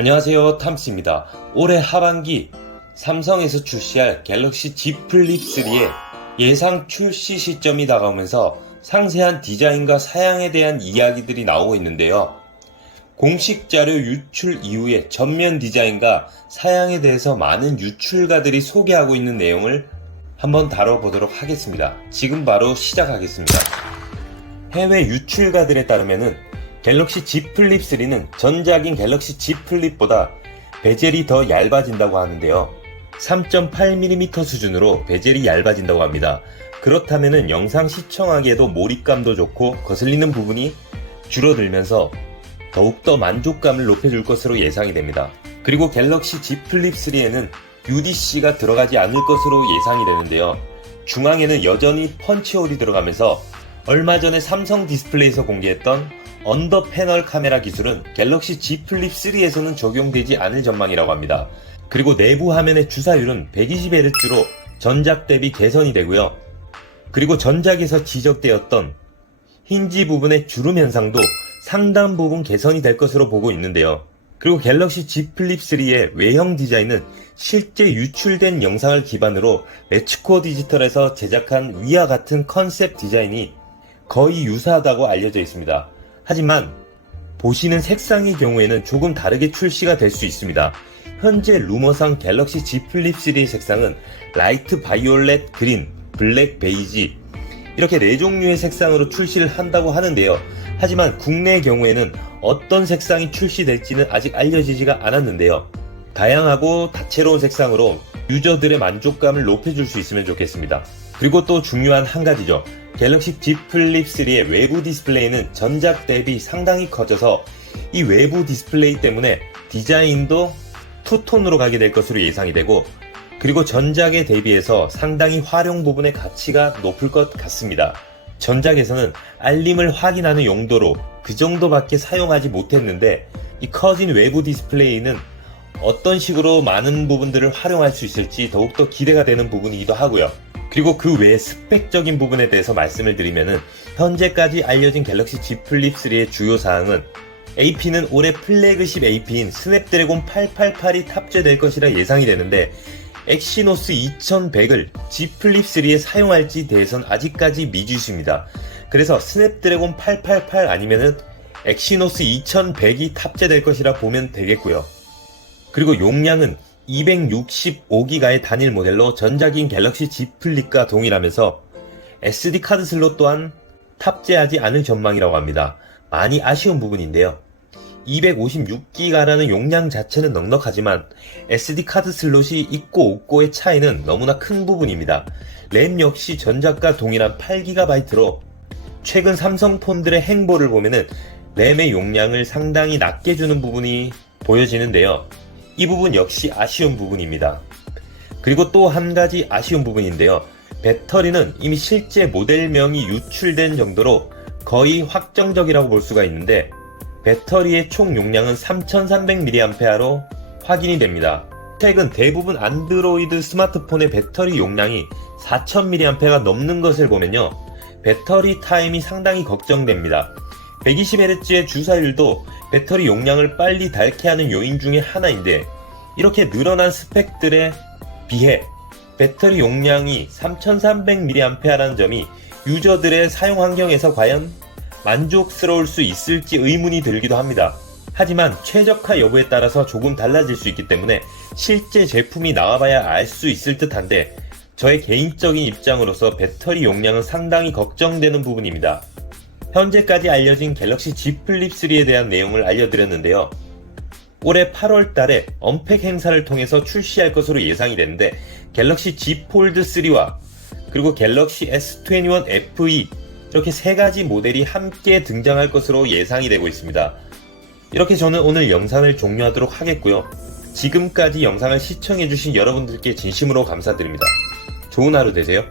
안녕하세요, 탐스입니다. 올해 하반기 삼성에서 출시할 갤럭시 Z 플립 3의 예상 출시 시점이 다가오면서 상세한 디자인과 사양에 대한 이야기들이 나오고 있는데요. 공식 자료 유출 이후에 전면 디자인과 사양에 대해서 많은 유출가들이 소개하고 있는 내용을 한번 다뤄보도록 하겠습니다. 지금 바로 시작하겠습니다. 해외 유출가들에 따르면은 갤럭시 Z 플립 3는 전작인 갤럭시 Z 플립보다 베젤이 더 얇아진다고 하는데요. 3.8mm 수준으로 베젤이 얇아진다고 합니다. 그렇다면은 영상 시청하기에도 몰입감도 좋고 거슬리는 부분이 줄어들면서 더욱더 만족감을 높여줄 것으로 예상이 됩니다. 그리고 갤럭시 Z 플립 3에는 UDC가 들어가지 않을 것으로 예상이 되는데요. 중앙에는 여전히 펀치홀이 들어가면서 얼마 전에 삼성 디스플레이에서 공개했던 언더 패널 카메라 기술은 갤럭시 Z 플립 3에서는 적용되지 않을 전망이라고 합니다. 그리고 내부 화면의 주사율은 120Hz로 전작 대비 개선이 되고요. 그리고 전작에서 지적되었던 힌지 부분의 주름 현상도 상당 부분 개선이 될 것으로 보고 있는데요. 그리고 갤럭시 Z 플립 3의 외형 디자인은 실제 유출된 영상을 기반으로 매치코 디지털에서 제작한 위와 같은 컨셉 디자인이 거의 유사하다고 알려져 있습니다. 하지만 보시는 색상의 경우에는 조금 다르게 출시가 될 수 있습니다. 현재 루머상 갤럭시 Z 플립 3의 색상은 라이트 바이올렛, 그린, 블랙, 베이지 이렇게 4종류의 색상으로 출시를 한다고 하는데요. 하지만 국내의 경우에는 어떤 색상이 출시될지는 아직 알려지지가 않았는데요. 다양하고 다채로운 색상으로 유저들의 만족감을 높여줄 수 있으면 좋겠습니다. 그리고 또 중요한 한 가지죠. 갤럭시 Z 플립 3의 외부 디스플레이는 전작 대비 상당히 커져서 이 외부 디스플레이 때문에 디자인도 투톤으로 가게 될 것으로 예상이 되고, 그리고 전작에 대비해서 상당히 활용 부분의 가치가 높을 것 같습니다. 전작에서는 알림을 확인하는 용도로 그 정도밖에 사용하지 못했는데 이 커진 외부 디스플레이는 어떤 식으로 많은 부분들을 활용할 수 있을지 더욱더 기대가 되는 부분이기도 하고요. 그리고 그 외에 스펙적인 부분에 대해서 말씀을 드리면은 현재까지 알려진 갤럭시 Z 플립 3의 주요 사항은 AP는 올해 플래그십 AP인 스냅드래곤 888이 탑재될 것이라 예상이 되는데, 엑시노스 2100을 Z 플립 3에 사용할지 대해선 아직까지 미지수입니다. 그래서 스냅드래곤 888 아니면은 엑시노스 2100이 탑재될 것이라 보면 되겠고요. 그리고 용량은 265기가의 단일 모델로 전작인 갤럭시 Z 플립과 동일하면서 SD 카드 슬롯 또한 탑재하지 않을 전망이라고 합니다. 많이 아쉬운 부분인데요. 256기가라는 용량 자체는 넉넉하지만 SD 카드 슬롯이 있고 없고의 차이는 너무나 큰 부분입니다. 램 역시 전작과 동일한 8GB로 최근 삼성 폰들의 행보를 보면은 램의 용량을 상당히 낮게 주는 부분이 보여지는데요. 이 부분 역시 아쉬운 부분입니다. 그리고 또 한 가지 아쉬운 부분인데요. 배터리는 이미 실제 모델명이 유출된 정도로 거의 확정적이라고 볼 수가 있는데, 배터리의 총 용량은 3300mAh로 확인이 됩니다. 최근 대부분 안드로이드 스마트폰의 배터리 용량이 4000mAh가 넘는 것을 보면요, 배터리 타임이 상당히 걱정됩니다. 120Hz의 주사율도 배터리 용량을 빨리 닳게 하는 요인 중에 하나인데, 이렇게 늘어난 스펙들에 비해 배터리 용량이 3300mAh라는 점이 유저들의 사용 환경에서 과연 만족스러울 수 있을지 의문이 들기도 합니다. 하지만 최적화 여부에 따라서 조금 달라질 수 있기 때문에 실제 제품이 나와봐야 알 수 있을 듯한데, 저의 개인적인 입장으로서 배터리 용량은 상당히 걱정되는 부분입니다. 현재까지 알려진 갤럭시 Z 플립 3에 대한 내용을 알려드렸는데요. 올해 8월 달에 언팩 행사를 통해서 출시할 것으로 예상이 되는데, 갤럭시 Z 폴드 3와 그리고 갤럭시 S21 FE 이렇게 3가지 모델이 함께 등장할 것으로 예상이 되고 있습니다. 이렇게 저는 오늘 영상을 종료하도록 하겠고요. 지금까지 영상을 시청해주신 여러분들께 진심으로 감사드립니다. 좋은 하루 되세요.